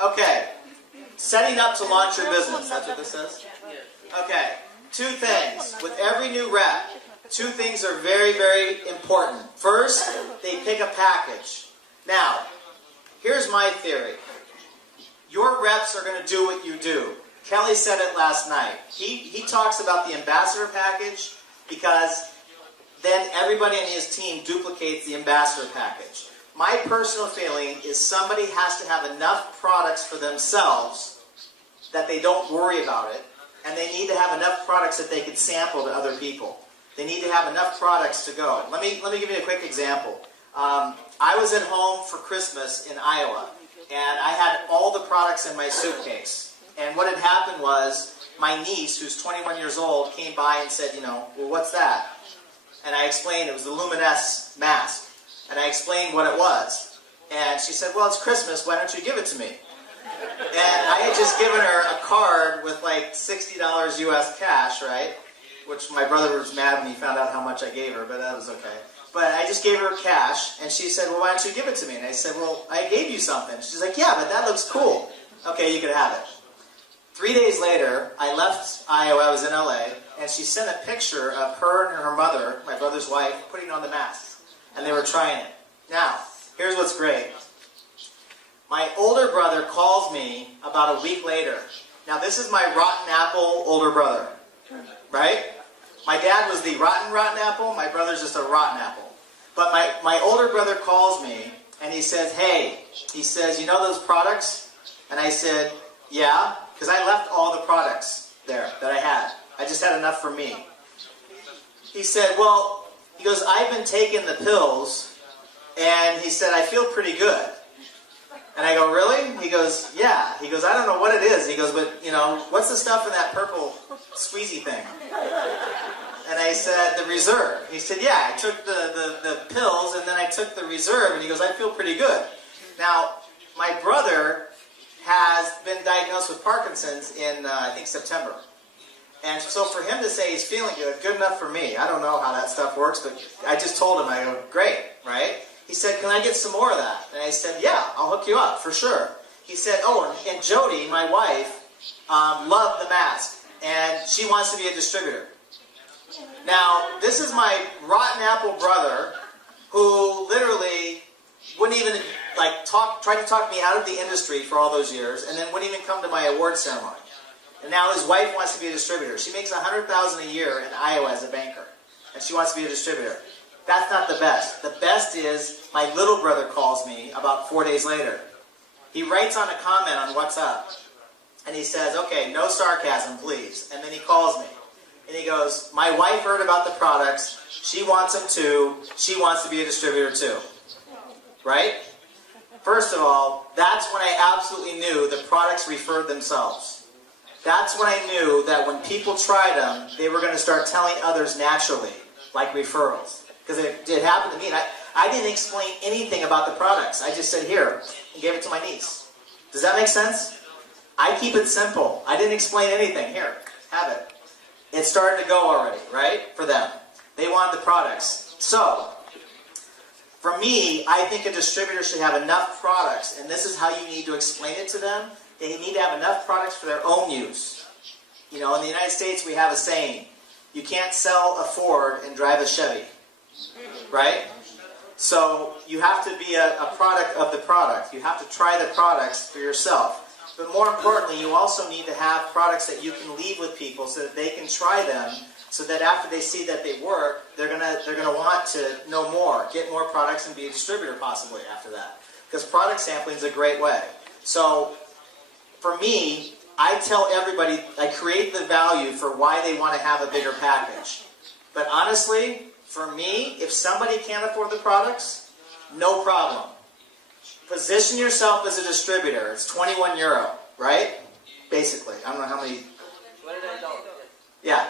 Okay. Setting up to launch your business. That's what this says? Okay. 2 things. With every new rep, 2 things are very, very important. First, they pick a package. Now, here's my theory. Your reps are going to do what you do. Kelly said it last night. He talks about the ambassador package because then everybody on his team duplicates the ambassador package. My personal feeling is somebody has to have enough products for themselves that they don't worry about it, and they need to have enough products that they can sample to other people. They need to have enough products to go. Let me give you a quick example. I was at home for Christmas in Iowa, and I had all the products in my suitcase. And what had happened was my niece, who's 21 years old, came by and said, well, what's that? And I explained it was the Jeunesse mask. And I explained what it was. And she said, well, it's Christmas, why don't you give it to me? And I had just given her a card with like $60 US cash, right? Which my brother was mad when he found out how much I gave her, but that was okay. But I just gave her cash, and she said, well, why don't you give it to me? And I said, well, I gave you something. She's like, yeah, but that looks cool. Okay, you can have it. 3 days later, I left Iowa, I was in LA, and she sent a picture of her and her mother, my brother's wife, putting on the mask. And they were trying it. Now, here's what's great. My older brother calls me about a week later. Now, this is my rotten apple older brother, right? My dad was the rotten apple. My brother's just a rotten apple. But my older brother calls me, and he says, hey, he says, you know those products? And I said, yeah, because I left all the products there that I had. I just had enough for me. He said, well, he goes, I've been taking the pills, and he said, I feel pretty good. And I go, really? He goes, yeah. He goes, I don't know what it is. He goes, but, what's the stuff in that purple squeezy thing? And I said, the Reserve. He said, yeah, I took the pills, and then I took the Reserve, and he goes, I feel pretty good. Now, my brother has been diagnosed with Parkinson's in, I think, September. And so for him to say he's feeling good enough for me. I don't know how that stuff works, but I just told him, I go, great, right? He said, can I get some more of that? And I said, yeah, I'll hook you up, for sure. He said, oh, and Jody, my wife, loved the mask, and she wants to be a distributor. Now, this is my rotten apple brother who literally wouldn't even tried to talk me out of the industry for all those years, and then wouldn't even come to my award ceremony. And now his wife wants to be a distributor. She makes $100,000 a year in Iowa as a banker, and she wants to be a distributor. That's not the best. The best is my little brother calls me about 4 days later. He writes on a comment on WhatsApp, and he says, okay, no sarcasm, please. And then he calls me, and he goes, my wife heard about the products. She wants them too. She wants to be a distributor too. Right? First of all, that's when I absolutely knew the products referred themselves. That's when I knew that when people tried them, they were going to start telling others naturally, like referrals. Because it did happen to me. And I didn't explain anything about the products. I just said, here, and gave it to my niece. Does that make sense? I keep it simple. I didn't explain anything. Here, have it. It started to go already, right, for them. They wanted the products. So, for me, I think a distributor should have enough products, and this is how you need to explain it to them. They need to have enough products for their own use. In the United States, we have a saying, you can't sell a Ford and drive a Chevy. Right? So you have to be a product of the product. You have to try the products for yourself. But more importantly, you also need to have products that you can leave with people so that they can try them, so that after they see that they work, they're gonna want to know more, get more products, and be a distributor possibly after that. Because product sampling is a great way. So for me, I tell everybody, I create the value for why they want to have a bigger package. But honestly, for me, if somebody can't afford the products, no problem. Position yourself as a distributor. It's 21 euro, right? Basically. I don't know how many... Yeah.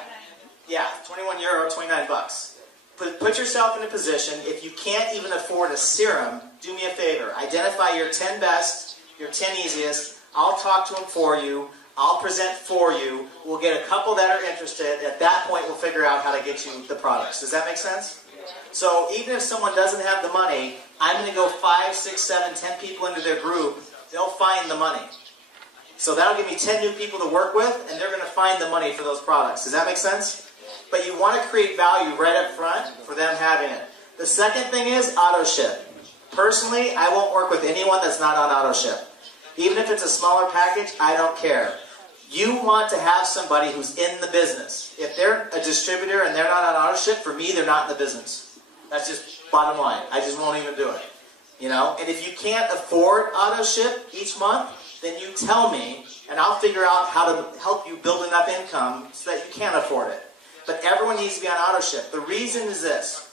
Yeah, 21 euro, 29 bucks. Put yourself in a position. If you can't even afford a serum, do me a favor. Identify your 10 best, your 10 easiest. I'll talk to them for you. I'll present for you. We'll get a couple that are interested. At that point, we'll figure out how to get you the products. Does that make sense? So even if someone doesn't have the money, I'm going to go 5, 6, 7, 10 people into their group, they'll find the money. So that'll give me 10 new people to work with, and they're going to find the money for those products. Does that make sense? But you want to create value right up front for them having it. The second thing is auto ship. Personally, I won't work with anyone that's not on auto ship. Even if it's a smaller package, I don't care. You want to have somebody who's in the business. If they're a distributor and they're not on auto ship, for me, they're not in the business. That's just bottom line. I just won't even do it. You know? And if you can't afford auto ship each month, then you tell me, and I'll figure out how to help you build enough income so that you can afford it. But everyone needs to be on auto ship. The reason is this.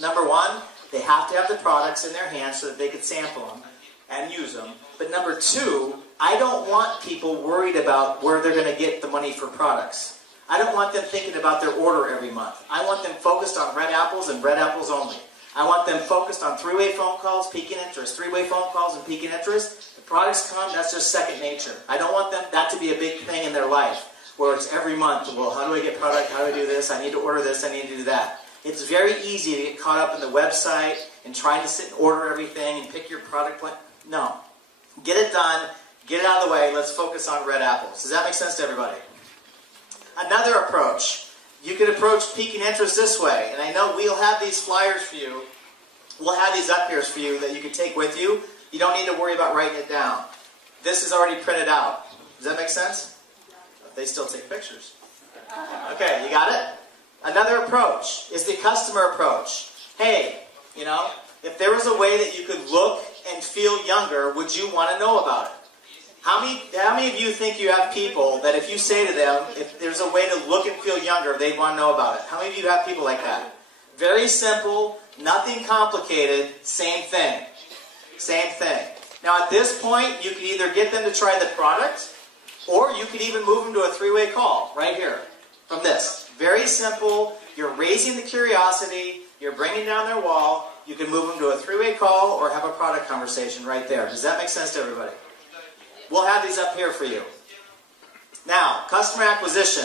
Number one, they have to have the products in their hands so that they can sample them and use them. But number two, I don't want people worried about where they're going to get the money for products. I don't want them thinking about their order every month. I want them focused on red apples and red apples only. I want them focused on three-way phone calls, peaking interest, three-way phone calls and peaking interest. The products come, that's just second nature. I don't want them that to be a big thing in their life, where it's every month, well, how do I get product, how do I do this, I need to order this, I need to do that. It's very easy to get caught up in the website and trying to sit and order everything and pick your product plan. No. Get it done, get it out of the way, let's focus on red apples. Does that make sense to everybody? Another approach. You could approach peaking interest this way, and I know we'll have these flyers for you. We'll have these up here for you that you can take with you. You don't need to worry about writing it down. This is already printed out. Does that make sense? They still take pictures. Okay, you got it? Another approach is the customer approach. Hey, you know, if there was a way that you could look and feel younger, would you want to know about it? How many of you think you have people that if you say to them, if there's a way to look and feel younger, they'd want to know about it? How many of you have people like that? Very simple, nothing complicated, same thing. Same thing. Now at this point, you can either get them to try the product, or you could even move them to a three-way call, right here, from this. Very simple, you're raising the curiosity, you're bringing down their wall, you can move them to a three-way call or have a product conversation right there. Does that make sense to everybody? We'll have these up here for you. Now, customer acquisition,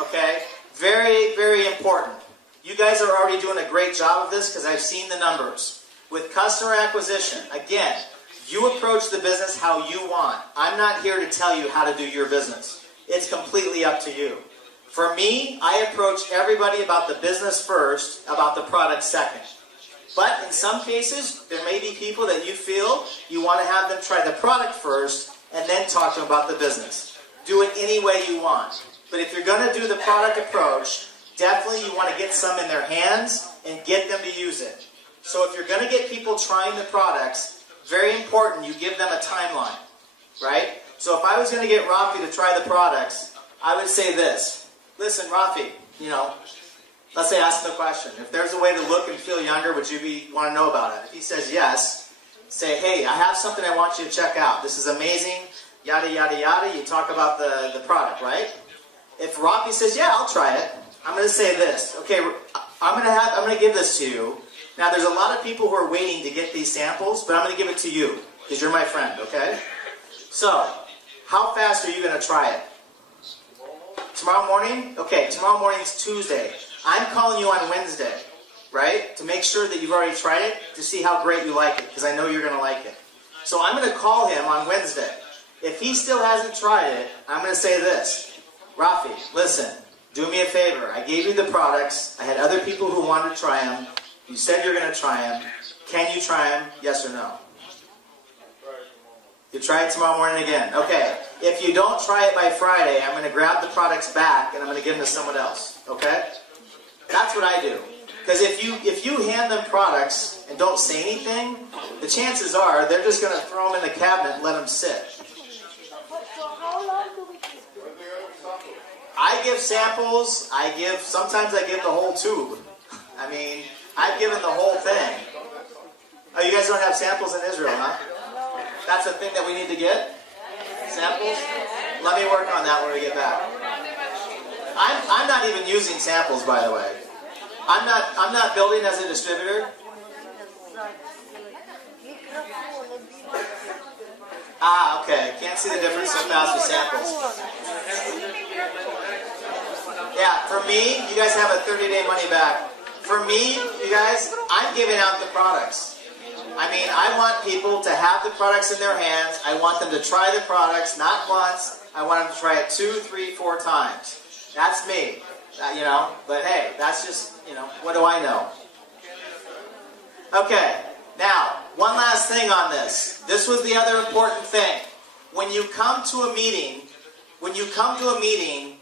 okay? Very, very important. You guys are already doing a great job of this because I've seen the numbers. With customer acquisition, again, you approach the business how you want. I'm not here to tell you how to do your business. It's completely up to you. For me, I approach everybody about the business first, about the product second. But in some cases, there may be people that you feel you want to have them try the product first and then talk to them about the business. Do it any way you want. But if you're going to do the product approach, definitely you want to get some in their hands and get them to use it. So if you're going to get people trying the products, very important you give them a timeline, right? So if I was going to get Rafi to try the products, I would say this. Listen, Rafi, you know, let's say ask the question. If there's a way to look and feel younger, would you want to know about it? If he says yes, say, hey, I have something I want you to check out. This is amazing, yada, yada, yada. You talk about the product, right? If Rafi says, yeah, I'll try it, I'm going to say this. Okay, I'm going to give this to you. Now, there's a lot of people who are waiting to get these samples, but I'm going to give it to you because you're my friend, okay? So, how fast are you going to try it? Tomorrow morning? Okay, tomorrow morning's Tuesday. I'm calling you on Wednesday, right? To make sure that you've already tried it, to see how great you like it, because I know you're going to like it. So I'm going to call him on Wednesday. If he still hasn't tried it, I'm going to say this. Rafi, listen, do me a favor. I gave you the products. I had other people who wanted to try them. You said you're going to try them. Can you try them? Yes or no? You try it tomorrow morning again. Okay. If you don't try it by Friday, I'm going to grab the products back and I'm going to give them to someone else. Okay? That's what I do. Because if you hand them products and don't say anything, the chances are they're just going to throw them in the cabinet and let them sit. So how long do we keep it? I give samples. Sometimes I give the whole tube. I mean, I've given the whole thing. Oh, you guys don't have samples in Israel, huh? That's a thing that we need to get? Samples? Let me work on that when we get back. I'm not even using samples, by the way. I'm not building as a distributor. Ah, okay. Can't see the difference so fast with samples. Yeah, for me, you guys have a 30-day money back. For me, you guys, I'm giving out the products. I mean, I want people to have the products in their hands. I want them to try the products, not once. I want them to try it 2, 3, 4 times. That's me, you know. But hey, that's just, you know, what do I know? Okay, now, one last thing on this. This was the other important thing. When you come to a meeting,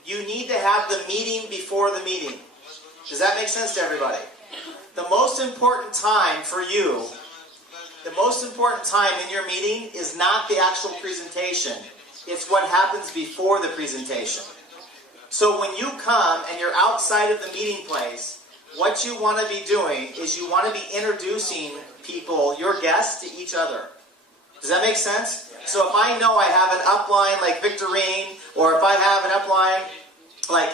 you need to have the meeting before the meeting. Does that make sense to everybody? The most important time for you, the most important time in your meeting is not the actual presentation. It's what happens before the presentation. So when you come and you're outside of the meeting place, what you want to be doing is you want to be introducing people, your guests, to each other. Does that make sense? So if I know I have an upline like Victorine, or if I have an upline like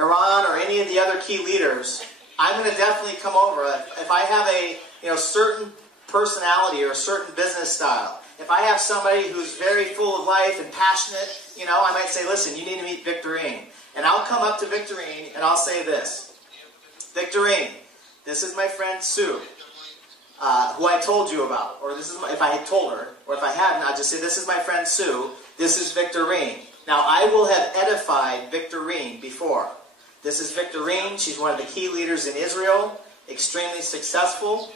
Iran or any of the other key leaders, I'm going to definitely come over. If I have a certain personality or a certain business style, if I have somebody who's very full of life and passionate, I might say, listen, you need to meet Victorine. And I'll come up to Victorine and I'll say this. Victorine, this is my friend Sue, who I told you about. Or this is if I had told her, or if I hadn't, I'll just say, this is my friend Sue, this is Victorine. Now, I will have edified Victorine before. This is Victorine. She's one of the key leaders in Israel, extremely successful.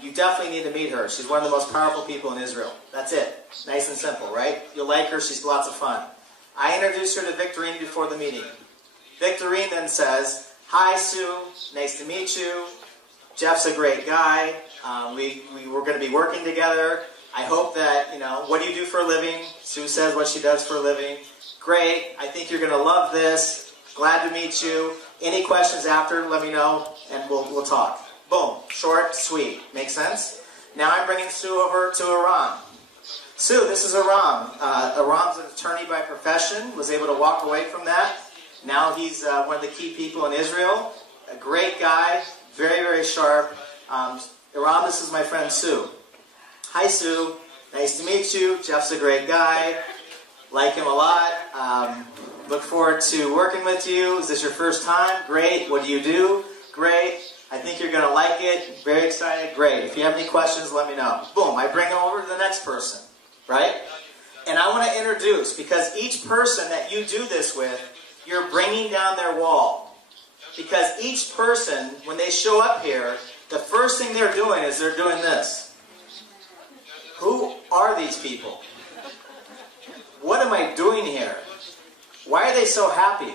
You definitely need to meet her. She's one of the most powerful people in Israel. That's it. Nice and simple, right? You'll like her. She's lots of fun. I introduce her to Victorine before the meeting. Victorine then says, hi, Sue. Nice to meet you. Jeff's a great guy. We're going to be working together. I hope that, what do you do for a living? Sue says what she does for a living. Great. I think you're going to love this. Glad to meet you. Any questions after, let me know, and we'll talk. Boom. Short, sweet. Make sense? Now I'm bringing Sue over to Aram. Sue, this is Aram. Aram's an attorney by profession, was able to walk away from that. Now he's one of the key people in Israel. A great guy, very, very sharp. Aram, this is my friend Sue. Hi, Sue. Nice to meet you. Jeff's a great guy. Like him a lot. Look forward to working with you. Is this your first time? Great. What do you do? Great. I think you're going to like it. Very excited. Great. If you have any questions, let me know. Boom. I bring them over to the next person. Right? And I want to introduce, because each person that you do this with, you're bringing down their wall. Because each person, when they show up here, the first thing they're doing is they're doing this. Who are these people? What am I doing here? Why are they so happy?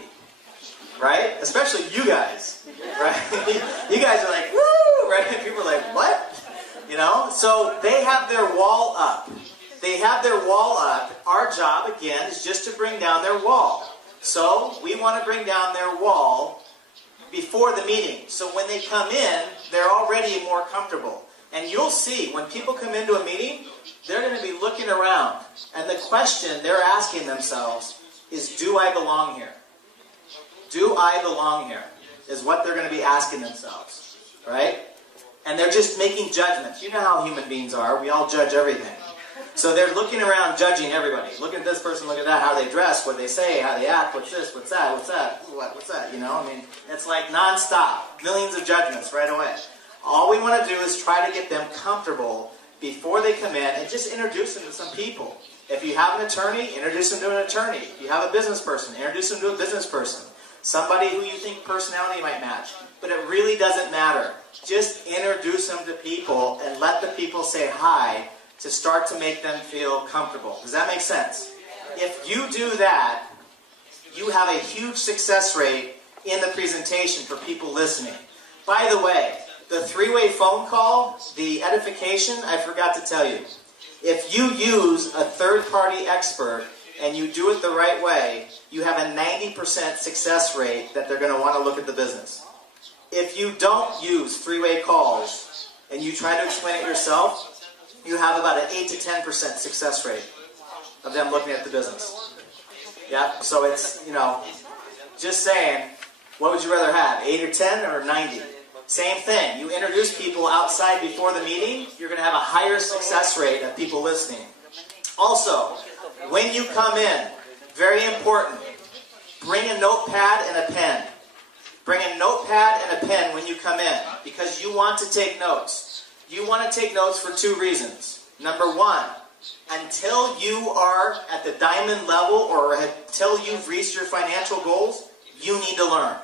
Right? Especially you guys. Right? You guys are like, woo! Right? People are like, what? So they have their wall up. They have their wall up. Our job, again, is just to bring down their wall. So we want to bring down their wall before the meeting. So when they come in, they're already more comfortable. And you'll see, when people come into a meeting, they're going to be looking around. And the question they're asking themselves is, do I belong here? Do I belong here? Is what they're going to be asking themselves. Right? And they're just making judgments. You know how human beings are. We all judge everything. So they're looking around, judging everybody. Look at this person, look at that, how they dress, what they say, how they act, what's this, what's that, what's that, what's that, it's like non-stop. Millions of judgments right away. All we want to do is try to get them comfortable before they come in and just introduce them to some people. If you have an attorney, introduce them to an attorney. If you have a business person, introduce them to a business person. Somebody who you think personality might match. But it really doesn't matter. Just introduce them to people and let the people say hi to start to make them feel comfortable. Does that make sense? If you do that, you have a huge success rate in the presentation for people listening. By the way, the three-way phone call, the edification, I forgot to tell you. If you use a third-party expert and you do it the right way, you have a 90% success rate that they're going to want to look at the business. If you don't use three-way calls and you try to explain it yourself, you have about an 8 to 10% success rate of them looking at the business. Yeah, so it's, just saying, what would you rather have, 8 or 10 or 90? Same thing. You introduce people outside before the meeting, you're going to have a higher success rate of people listening. Also, when you come in, very important, bring a notepad and a pen. Bring a notepad and a pen when you come in, because you want to take notes. You want to take notes for two reasons. Number one, until you are at the diamond level or until you've reached your financial goals, you need to learn.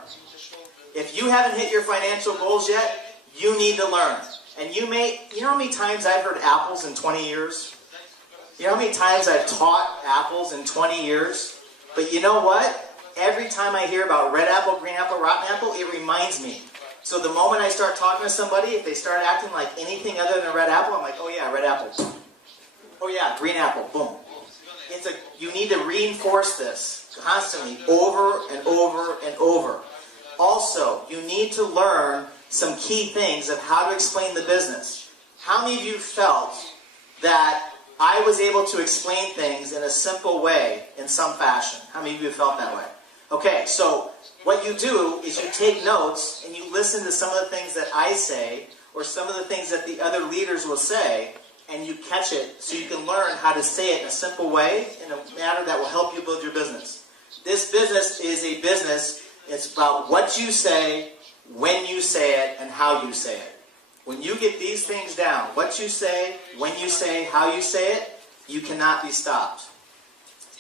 If you haven't hit your financial goals yet, you need to learn. And you know how many times I've heard apples in 20 years? You know how many times I've taught apples in 20 years? But you know what? Every time I hear about red apple, green apple, rotten apple, it reminds me. So the moment I start talking to somebody, if they start acting like anything other than a red apple, I'm like, oh yeah, red apple. Oh yeah, green apple, boom. You need to reinforce this constantly, over and over and over. Also, you need to learn some key things of how to explain the business. How many of you felt that I was able to explain things in a simple way, in some fashion? How many of you felt that way? Okay, so what you do is you take notes and you listen to some of the things that I say or some of the things that the other leaders will say, and you catch it so you can learn how to say it in a simple way, in a manner that will help you build your business. This business is a business. It's about what you say, when you say it, and how you say it. When you get these things down, what you say, when you say, how you say it, you cannot be stopped.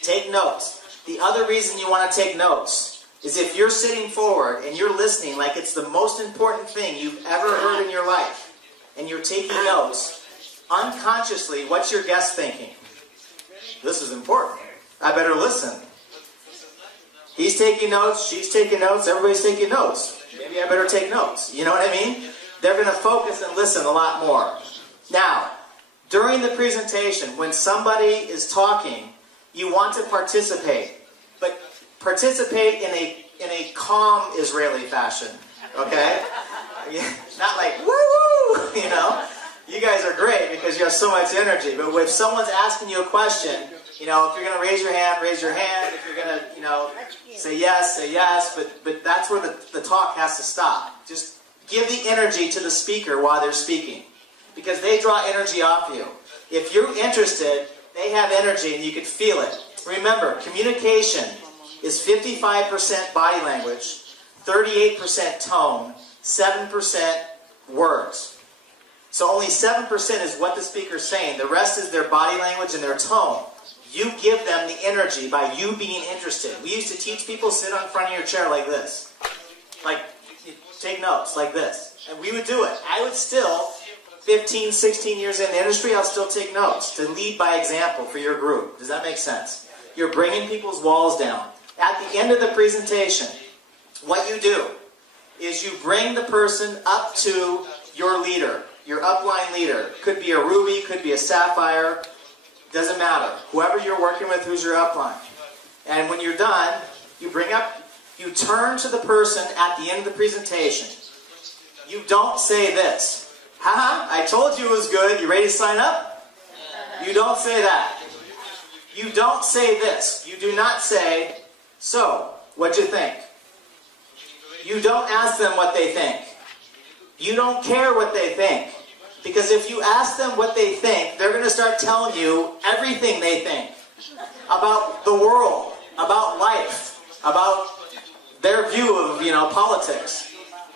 Take notes. The other reason you want to take notes is if you're sitting forward and you're listening like it's the most important thing you've ever heard in your life, and you're taking notes, unconsciously, what's your guest thinking? This is important. I better listen. He's taking notes, she's taking notes, everybody's taking notes. Maybe I better take notes. You know what I mean? They're going to focus and listen a lot more. Now, during the presentation, when somebody is talking, you want to participate. But participate in a calm Israeli fashion. Okay? Not like, woo-woo, you know? You guys are great because you have so much energy. But if someone's asking you a question, you know, if you're going to raise your hand, raise your hand. If you're going to, you know, say yes, say yes. But that's where the talk has to stop. Just give the energy to the speaker while they're speaking, because they draw energy off you. If you're interested, they have energy and you can feel it. Remember, communication is 55% body language, 38% tone, 7% words. So only 7% is what the speaker's saying. The rest is their body language and their tone. You give them the energy by you being interested. We used to teach people, sit on front of your chair like this. Like, take notes like this. And we would do it. I would still, 15, 16 years in the industry, I'll still take notes to lead by example for your group. Does that make sense? You're bringing people's walls down. At the end of the presentation, what you do is you bring the person up to your leader, your upline leader. Could be a ruby, could be a sapphire, doesn't matter. Whoever you're working with, who's your upline. And when you're done, you turn to the person at the end of the presentation. You don't say this. Haha, I told you it was good. You ready to sign up? You don't say that. You don't say this. You do not say, so, what'd you think? You don't ask them what they think. You don't care what they think. Because if you ask them what they think, they're going to start telling you everything they think. About the world, about life, about their view of, politics.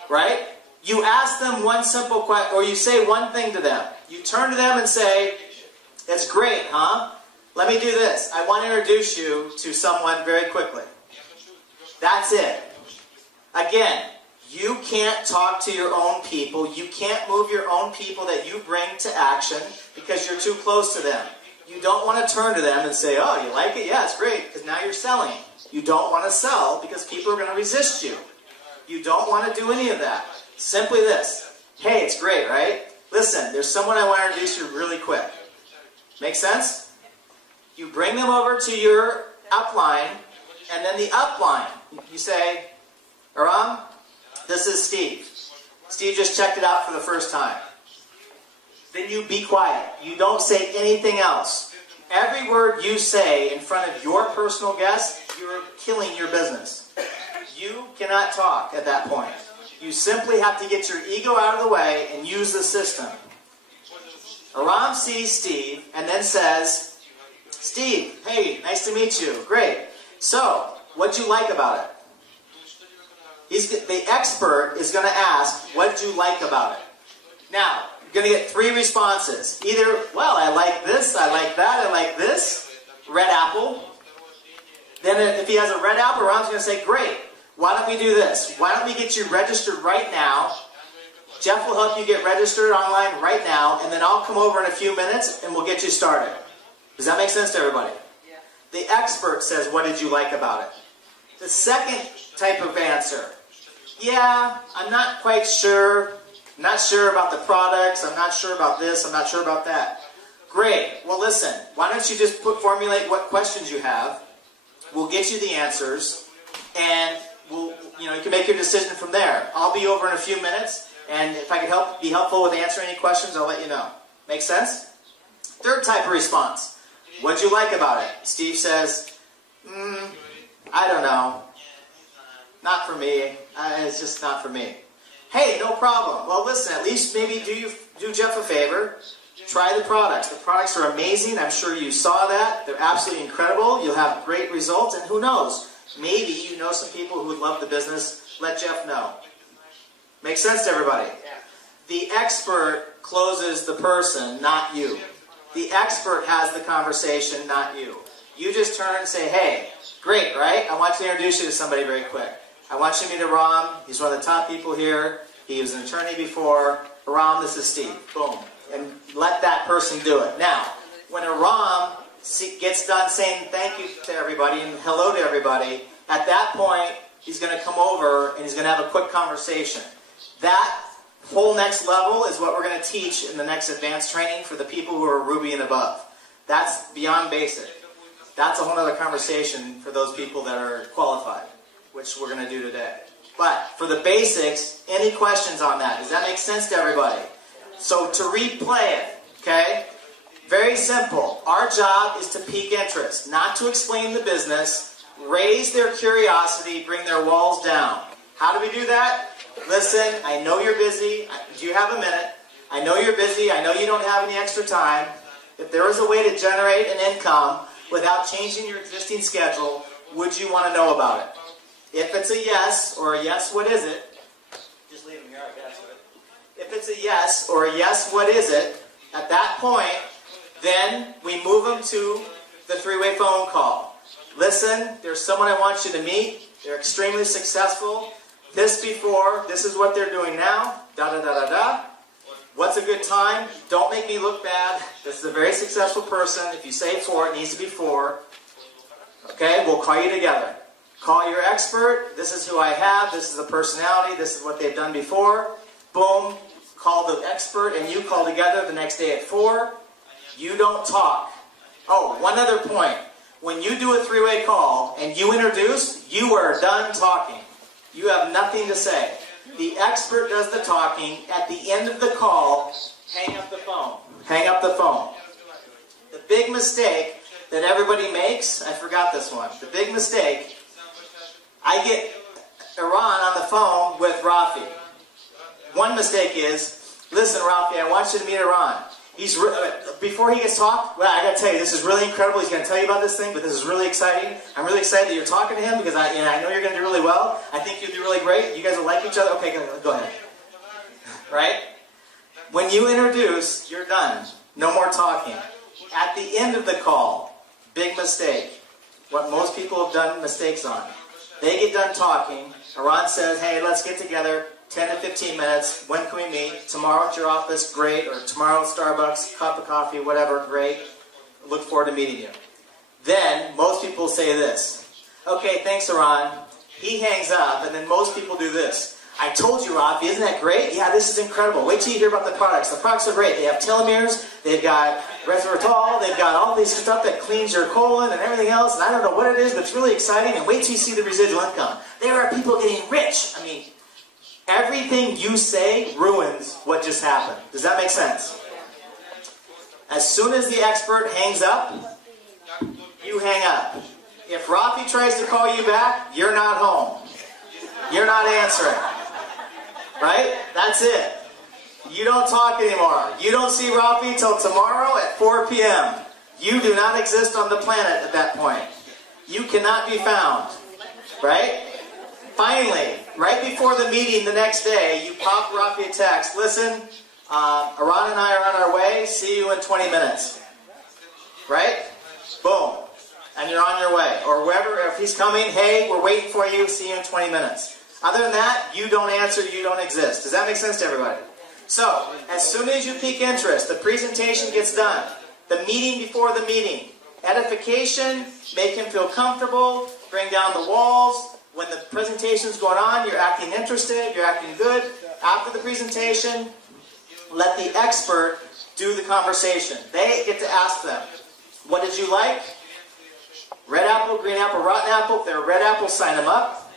Right? You ask them one simple question, or you say one thing to them. You turn to them and say, it's great, huh? Let me do this. I want to introduce you to someone very quickly. That's it. Again, you can't talk to your own people. You can't move your own people that you bring to action because you're too close to them. You don't want to turn to them and say, oh, you like it? Yeah, it's great, because now you're selling. You don't want to sell because people are going to resist you. You don't want to do any of that. Simply this. Hey, it's great, right? Listen, there's someone I want to introduce you really quick. Make sense? You bring them over to your upline, and then the upline, you say, Aram, this is Steve. Steve just checked it out for the first time. Then you be quiet. You don't say anything else. Every word you say in front of your personal guest, you're killing your business. You cannot talk at that point. You simply have to get your ego out of the way and use the system. Aram sees Steve and then says, Steve, hey, nice to meet you. Great. So, what'd you like about it? The expert is going to ask, what did you like about it? Now, going to get 3 responses. Either, well, I like this, I like that, I like this. Red apple. Then if he has a red apple, Ron's going to say, great. Why don't we do this? Why don't we get you registered right now? Jeff will help you get registered online right now, and then I'll come over in a few minutes and we'll get you started. Does that make sense to everybody? Yeah. The expert says, what did you like about it? The second type of answer, yeah, I'm not quite sure. I'm not sure about the products. I'm not sure about this. I'm not sure about that. Great. Well, listen, why don't you just formulate what questions you have. We'll get you the answers, and you can make your decision from there. I'll be over in a few minutes, and if I can be helpful with answering any questions, I'll let you know. Make sense? Third type of response. What'd you like about it? Steve says, I don't know. Not for me. It's just not for me. Hey, no problem. Well, listen, at least maybe do Jeff a favor. Try the products. The products are amazing. I'm sure you saw that. They're absolutely incredible. You'll have great results, and who knows? Maybe you know some people who would love the business. Let Jeff know. Make sense to everybody? The expert closes the person, not you. The expert has the conversation, not you. You just turn and say, hey, great, right? I want to introduce you to somebody very quick. I want you to meet Aram. He's one of the top people here. He was an attorney before. Aram, this is Steve. Boom. And let that person do it. Now, when Aram gets done saying thank you to everybody and hello to everybody, at that point, he's going to come over and he's going to have a quick conversation. That whole next level is what we're going to teach in the next advanced training for the people who are Ruby and above. That's beyond basic. That's a whole other conversation for those people that are qualified, which we're going to do today. But for the basics, any questions on that? Does that make sense to everybody? So to replay it, okay? Very simple. Our job is to pique interest, not to explain the business, raise their curiosity, bring their walls down. How do we do that? Listen, I know you're busy. Do you have a minute? I know you're busy. I know you don't have any extra time. If there was a way to generate an income without changing your existing schedule, would you want to know about it? If it's a yes, or a yes, what is it? Just leave them here, I guess. If it's a yes, or a yes, what is it? At that point, then we move them to the 3-way phone call. Listen, there's someone I want you to meet. They're extremely successful. This is what they're doing now. Da-da-da-da-da. What's a good time? Don't make me look bad. This is a very successful person. If you say 4, it needs to be 4. Okay, we'll call you together. Call your expert. This is who I have. This is the personality. This is what they've done before. Boom. Call the expert and you call together the next day at 4. You don't talk. Oh, one other point. When you do a 3-way call and you introduce, you are done talking. You have nothing to say. The expert does the talking. At the end of the call, hang up the phone. Hang up the phone. The big mistake that everybody makes, I forgot this one. The big mistake, I get Iran on the phone with Rafi. One mistake is, listen, Rafi, I want you to meet Iran. Before he gets talked, well, I got to tell you, this is really incredible. He's going to tell you about this thing, but this is really exciting. I'm really excited that you're talking to him because I know you're going to do really well. I think you'll do really great. You guys will like each other. Okay, go ahead. Right? When you introduce, you're done. No more talking. At the end of the call, big mistake. What most people have done mistakes on. They get done talking. Iran says, hey, let's get together. 10 to 15 minutes. When can we meet? Tomorrow at your office, great. Or tomorrow at Starbucks, cup of coffee, whatever, great. Look forward to meeting you. Then, most people say this. Okay, thanks, Iran. He hangs up, and then most people do this. I told you, Rafi, isn't that great? Yeah, this is incredible. Wait till you hear about the products. The products are great. They have telomeres, they've got resveratrol, they've got all this stuff that cleans your colon and everything else, and I don't know what it is, but it's really exciting, and wait till you see the residual income. There are people getting rich. I mean, everything you say ruins what just happened. Does that make sense? As soon as the expert hangs up, you hang up. If Rafi tries to call you back, you're not home. You're not answering. Right? That's it. You don't talk anymore. You don't see Rafi till tomorrow at 4 p.m. You do not exist on the planet at that point. You cannot be found. Right? Finally, right before the meeting the next day, you pop Rafi a text. Listen, Aran and I are on our way. See you in 20 minutes. Right? Boom. And you're on your way. Or wherever, if he's coming, hey, we're waiting for you. See you in 20 minutes. Other than that, you don't answer, you don't exist. Does that make sense to everybody? So, as soon as you pique interest, the presentation gets done. The meeting before the meeting. Edification, make him feel comfortable, bring down the walls. When the presentation's going on, you're acting interested, you're acting good. After the presentation, let the expert do the conversation. They get to ask them, what did you like? Red apple, green apple, rotten apple. If they're a red apple, sign them up.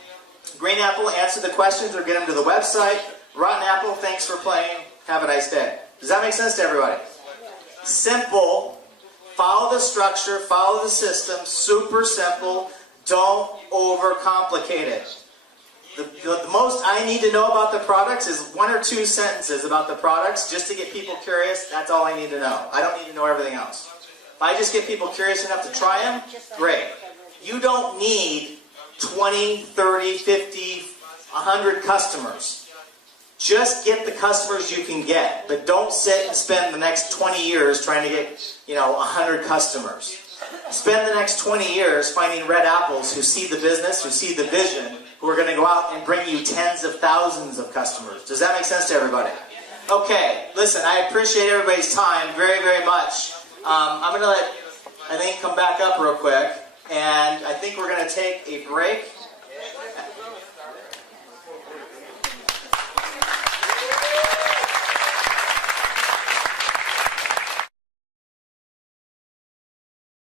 Green apple, answer the questions or get them to the website. Rotten apple, thanks for playing. Have a nice day. Does that make sense to everybody? Simple. Follow the structure, follow the system, super simple. Don't overcomplicate it. The most I need to know about the products is 1 or 2 sentences about the products just to get people curious. That's all I need to know. I don't need to know everything else. If I just get people curious enough to try them, great. You don't need 20, 30, 50, 100 customers. Just get the customers you can get, but don't sit and spend the next 20 years trying to get, 100 customers. Spend the next 20 years finding red apples who see the business, who see the vision, who are going to go out and bring you tens of thousands of customers. Does that make sense to everybody? Okay, listen, I appreciate everybody's time very, very much. I'm going to let, come back up real quick, and I think we're going to take a break.